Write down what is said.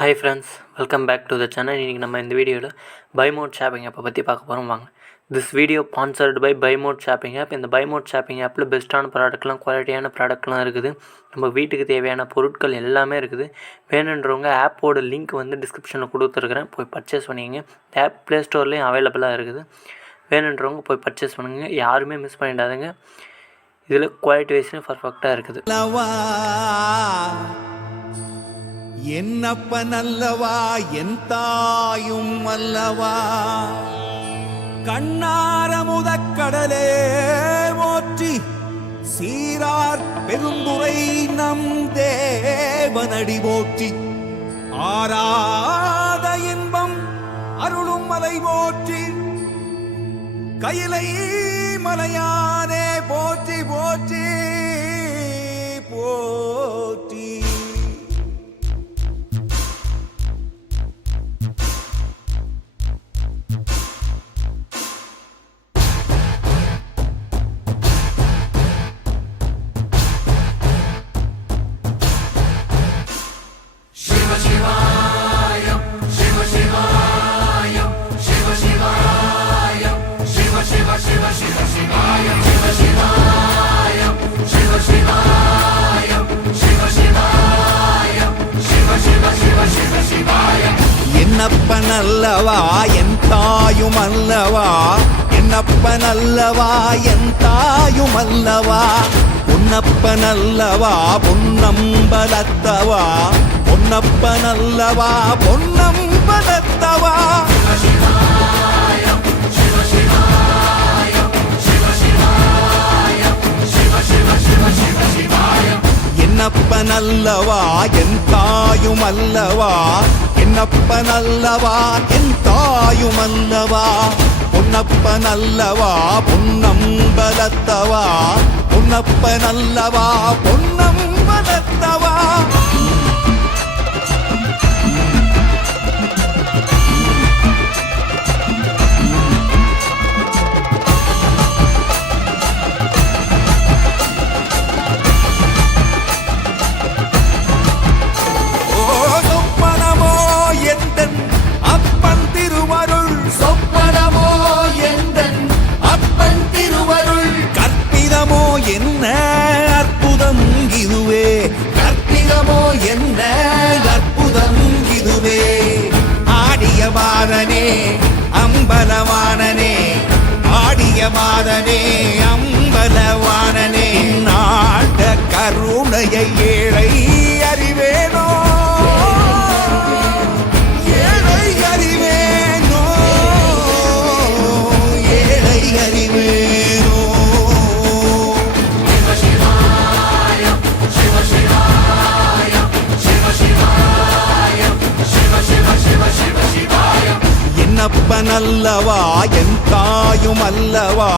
Hi friends, welcome back to the channel. இன்னைக்கு நம்ம இந்த வீடியோவில் பைமோட் ஷாப்பிங் ஆப்பை பற்றி பார்க்க போகிறோம் வாங்க. திஸ் வீடியோ ஸ்பான்சர்டு பை பைமோட் ஷாப்பிங் ஆப். இந்த பைமோட் ஷாப்பிங் ஆப்பில் பெஸ்ட்டான ப்ராடக்ட்லாம் குவாலிட்டியான ப்ராடக்ட்லாம் இருக்குது. நம்ம வீட்டுக்கு தேவையான பொருட்கள் எல்லாமே இருக்குது. வேணுன்றவங்க ஆப்போட லிங்க் டிஸ்கிரிப்ஷனில் கொடுத்துருக்குறேன், போய் பர்ச்சேஸ் பண்ணிக்கங்க. ஆப் ப்ளே ஸ்டோர்லேயும் அவைலபிளாக இருக்குது. வேணுன்றவங்க போய் பர்ச்சேஸ் பண்ணுங்க, யாருமே மிஸ் பண்ணிடாதுங்க. இதில் குவாலிட்டி வைஸ்லையும் பர்ஃபெக்டாக இருக்குது. என்னப்பன் அல்லவா என் தாயும் அல்லவா, கண்ணார முதக்கடலே போற்றி, சீரார் பெருந்துரை நம் தேவனடி போற்றி, ஆராத இன்பம் அருளும் மலை போற்றி, கையிலை மலையானே போற்றி போற்றி போற்றி. என்னப்பன் அல்லவா என் தாயும் அல்லவா, என்னப்பன் அல்லவா என் தாயும் அல்லவா, பொன்னப்பன் அல்லவா பொன்னம்பலத்தவா, பொன்னப்பன் அல்லவா பொன்னம்பலத்தவா. என்னப்பன் அல்லவா என் தாயும் அல்லவா, என்னப்பன் அல்லவா என் தாயும் அல்லவா, பொன்னப்பன் அல்லவா பொன்னம்பலத்தவா, பொன்னப்பன் அல்லவா பொன்னம்பலத்தவா. என்ன அற்புதம் இதுவே, கற்பிதமோ என்ன அற்புதம் இதுவே, ஆடிய மாதனே அம்பலவானனே, ஆடிய மாதனே அம்பலவானனே, நாட கருணையை ஏழை அறிவேனோ, ஏழை அறிவேனோ, ஏழை அறிவேனோ. என்னப்பன் அல்லவா என் தாயும் அல்லவா.